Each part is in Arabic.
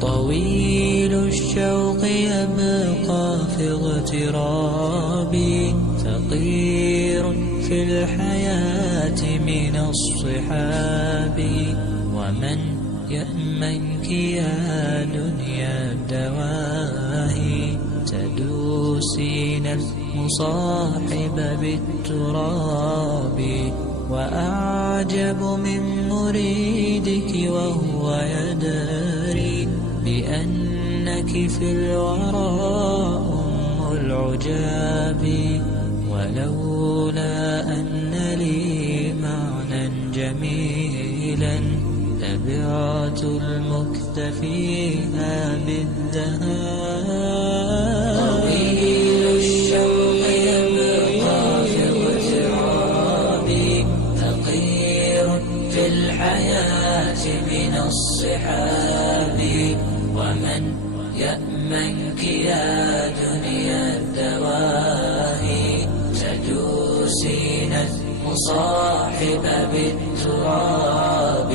طويل الشوق يبقى في اغترابي، فقير في الحياة من الصحاب. ومن يأمنك يا دنيا الدواهي، تدوسين المصاحب بالتراب. وأعجب من مريدك وهو يدري بأنك في الورى أم العجاب. ولولا أن لي معنى جميلا لبعت المكتفيها بالذهاب. طويل الشوق يبقى في اغترابي، فقير في الحياة من الصحاب. ومن يأمنك يا دنيا الدواهي، تدوسين المصاحب بالتراب.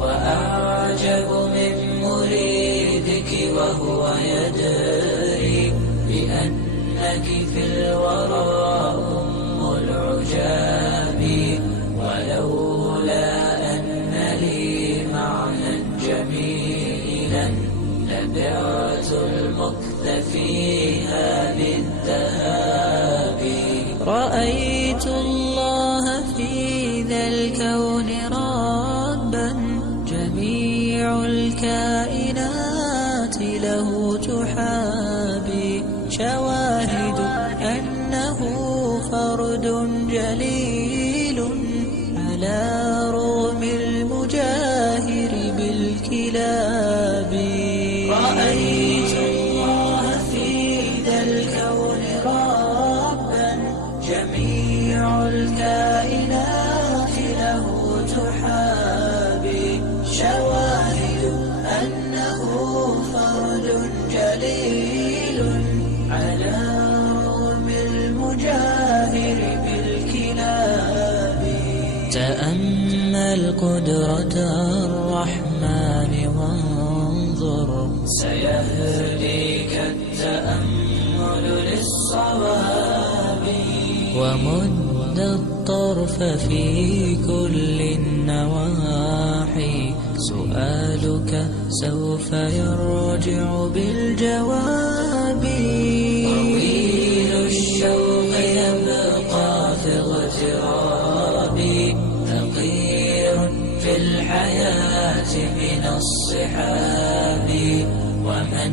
وأعجب من مريدك وهو يدري بأنك في الورى أم العجاب. ولولا أن لي معنى جميلا لبعت المكتفيها بالذهاب. رأيت الله في ذا الكون ربا، جميع الكائنات له تحابي. شواهد أنه فرد جليل على رغم المجاهر بالكلاب. رأيت الله في ذا الكون ربا، جميع الكائنات له تحابي. شواهد أنه فرد جليل على رغم المجاهر بالكلاب. تأمل قدرة الرحمن وانظر، سيهديك التأمل للصواب. ومد الطرف في كل النواحي، سؤالك سوف يرجع بالجواب. طويل الشوق يبقى في اغترابي، فقير في الحياة من الصحاب. ومن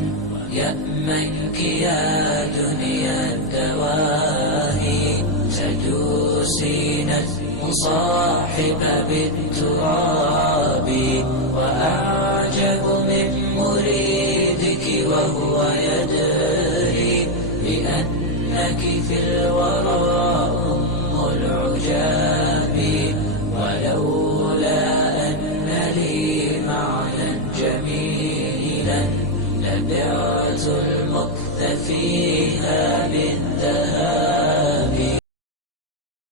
يأمنك يا دنيا الدواهي، تدوسين المصاحب بالتراب. وأعجب من مريدك وهو يدري بأنك في